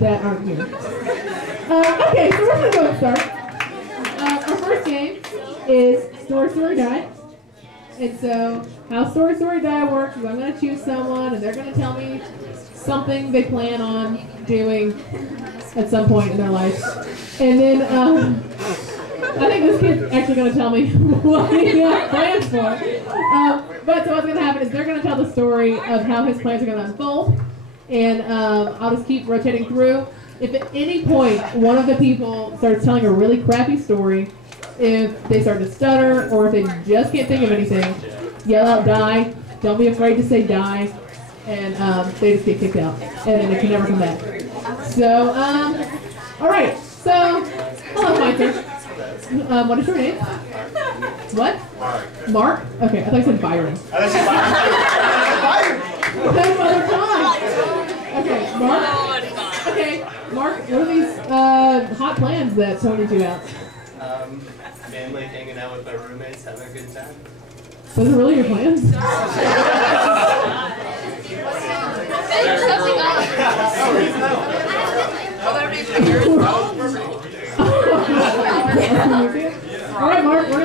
that aren't here. Okay, so we're going to go and start. Our first game is Story, Story, Die. And so, how Story, Story, Die works is I'm going to choose someone, and they're going to tell me something they plan on doing at some point in their life. And then, I think this kid's actually going to tell me what he has plans for. But so what's going to happen is they're going to tell the story of how his plans are going to unfold. And I'll just keep rotating through. If at any point one of the people starts telling a really crappy story, if they start to stutter or if they just can't think of anything, yell out die. Don't be afraid to say die. And they just get kicked out. And then they can never come back. So, alright. So, hello, Fighter. What is your name? What? Mark. Okay, I thought you said Byron. Byron! Another time. Okay, Mark. Okay, Mark, what are these hot plans that Tony threw out? Mainly hanging out with my roommates, having a good time. Those are really your plans? Alright, Mark, we're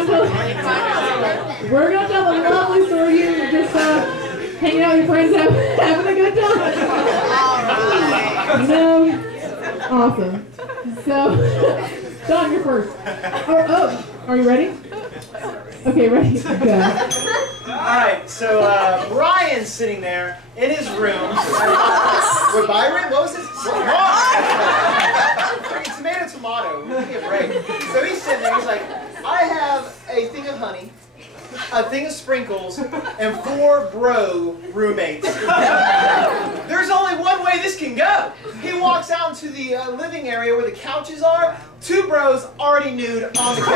gonna tell a lovely story here. Just hanging out with your friends, having a good time. No, awesome. So, Don, you're first. Oh, are you ready? Okay, ready. Go. Alright, so Brian's sitting there in his room. With Byron? What was his? Freaking tomato. Give me a break. So he's sitting there, he's like, I have a thing of honey, a thing of sprinkles, and 4 bro roommates. There's only one way this can go. He walks out into the living area where the couches are. 2 bros already nude on the couch.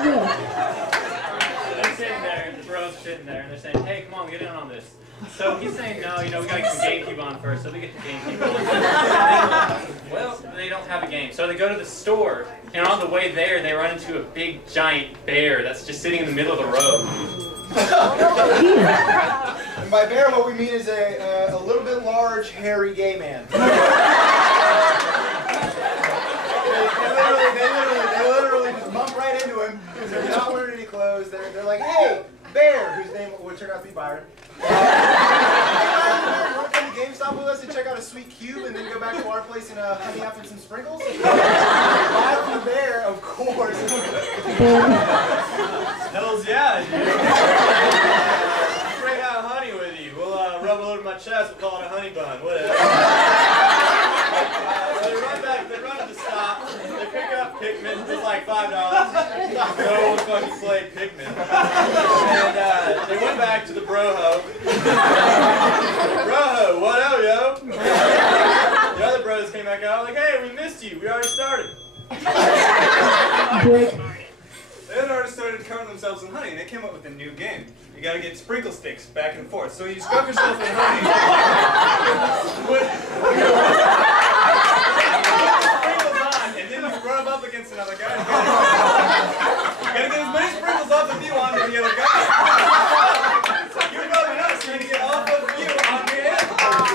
They're sitting there, the bros are sitting there, and they're saying, hey, come on, get in on this. So he's saying, no, we gotta get the GameCube on first, so they get the GameCube on. Well, they don't have a game. So they go to the store, and on the way there, they run into a big, giant bear that's just sitting in the middle of the road. And by bear, what we mean is a little bit large, hairy gay man. They literally just bump right into him because they're not wearing any clothes. They're like, hey, bear, whose name would turn out to be Byron. Hey, Byron, you want to come to GameStop with us and check out a sweet cube and then go back to our place and honey up and some sprinkles? Byron the bear, of course. Hells yeah, dude. Bring out honey with you. We'll rub it over my chest, we'll call it a honey bun, whatever. So they run to the stop, they pick up Pikmin, it's like $5. No fucking slave Pikmin. And they went back to the broho. Broho, what up, yo? The other bros came back out like, hey, we missed you, we already started. They had already started covering themselves in honey, and they came up with a new game. You gotta get sprinkle sticks back and forth. So you scrub yourself in honey. Put sprinkles on, and then you rub up against another guy. You gotta get as many sprinkles off of you onto the other guy. You're rubbing us, you're gonna get off of you onto him.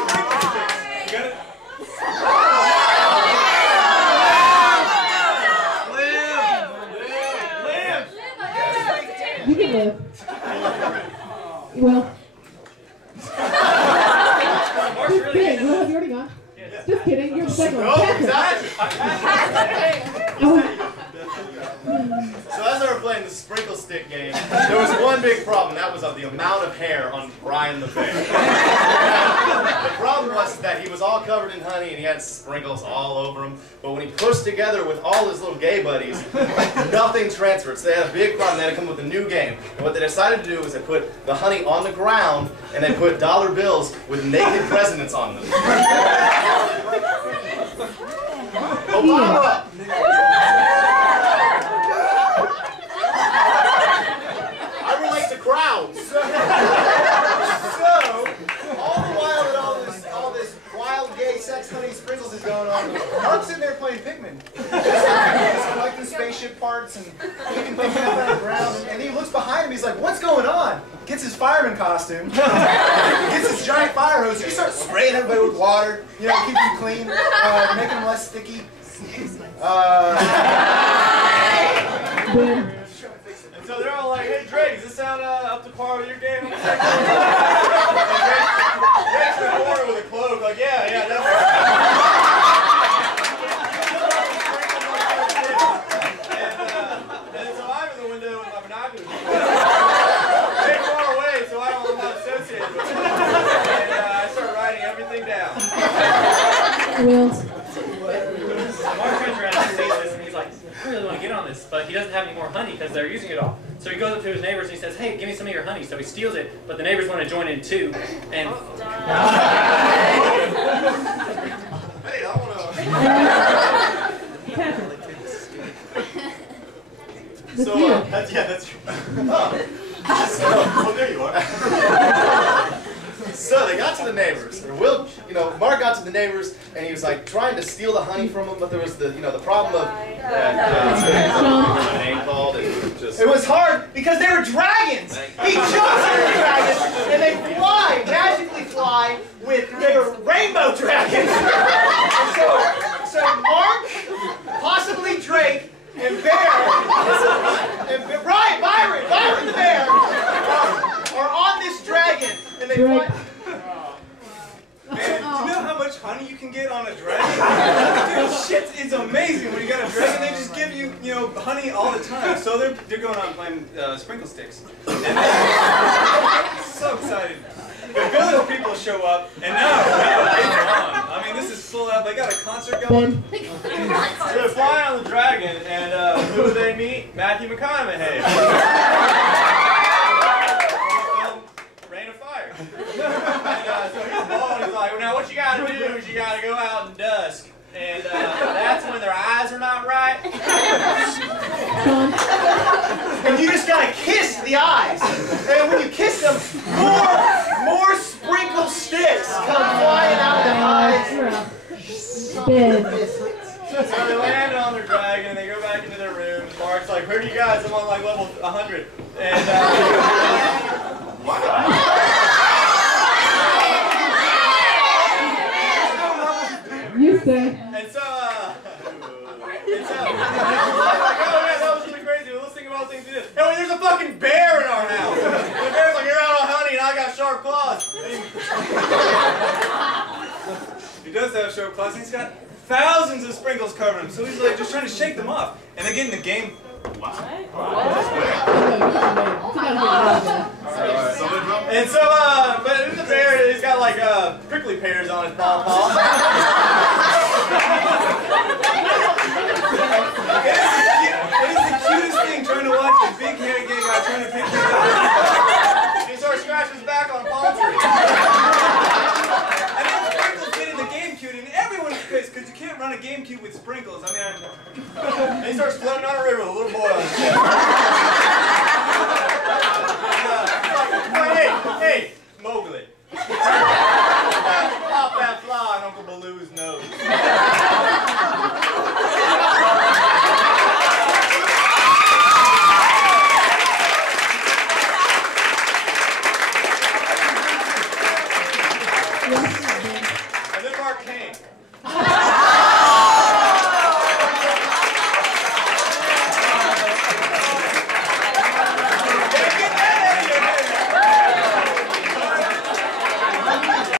Sprinkle sticks. You gotta... You can live. Well. Just kidding. Well, have you already gone? Just kidding. You're the second one. So as they were playing the sprinkle stick game, there was one big problem. That was the amount of hair on Brian the bear. The problem was that he was all covered in honey and he had sprinkles all over him. But when he pushed together with all his little gay buddies, nothing transferred. So they had a big problem. They had to come up with a new game. And what they decided to do was they put the honey on the ground and they put dollar bills with naked presidents on them. Obama! I relate to crowds. So, all the while that all this wild gay sex honey sprinkles is going on, Mark's sitting there playing Pikmin. Just collecting spaceship parts and picking things up out of the ground. And then he looks behind him. He's like, "What's going on?" Gets his fireman costume, gets his giant fire hose. He starts spraying everybody with water. You know, keep them clean, making them less sticky. And so they're all like, "Hey Drake, does this sound up to par with your game?" Drake's in the corner with a cloak, like, "Yeah, definitely." And so I'm in the window with my binoculars. Way far away, so I'm not associated with it. And I start writing everything down. Wheels. Mark turns around and sees this, and he's like, "I really want to get on this," but he doesn't have any more honey because they're using it all. So he goes up to his neighbors and he says, "Hey, give me some of your honey." So he steals it, but the neighbors want to join in too. And Hey, I want That's So, you. that's true. Oh, there you are. So they got to the neighbors, and Mark got to the neighbors, and he was like trying to steal the honey from them, but there was the problem of name called, and just. It was hard because they were dragons. He jumps into the dragons, and they magically fly they were rainbow dragons. so Mark, possibly Drake, and Byron the bear, are on this dragon, and they fly. Man, do you know how much honey you can get on a dragon? Dude, shit is amazing when you got a dragon. They just give you, honey all the time. So they're going on playing sprinkle sticks. And so excited. The village people show up, and now later on, I mean, this is full out. They got a concert going. So they're flying on the dragon, and who do they meet? Matthew McConaughey. Rain of Fire. And so he's blowing. He's like, "Well, now what you got to do is you got to go out in dusk, and that's when their eyes are not right." And you just gotta kiss the eyes. And when you kiss them, more sprinkle sticks come flying out of the eyes. So they land on their dragon, and they go back into their rooms. Mark's like, "Where are you guys? I'm on like level 100. And You say. And so, like, "Oh yeah, that was really crazy. Well, let's think of all the things we did. Hey, wait, there's a fucking bear in our house. The bear's like, 'You're out on honey, and I got sharp claws.'" He does have sharp claws. He's got thousands of sprinkles covering him, so he's like just trying to shake them off. And they get in the game. And so, but the bear, he's got like prickly pears on his paw. It is the cutest thing trying to watch a big hairy gay guy trying to pick things up. He starts scratching his back on a palm tree. And then sprinkles get in the GameCube, and everyone's pissed because you can't run a GameCube with sprinkles. I mean, And he starts floating on a river with a little boy on his chest. Hey, Mowgli. Pop that fly on Uncle Baloo's nose. And then Mark came.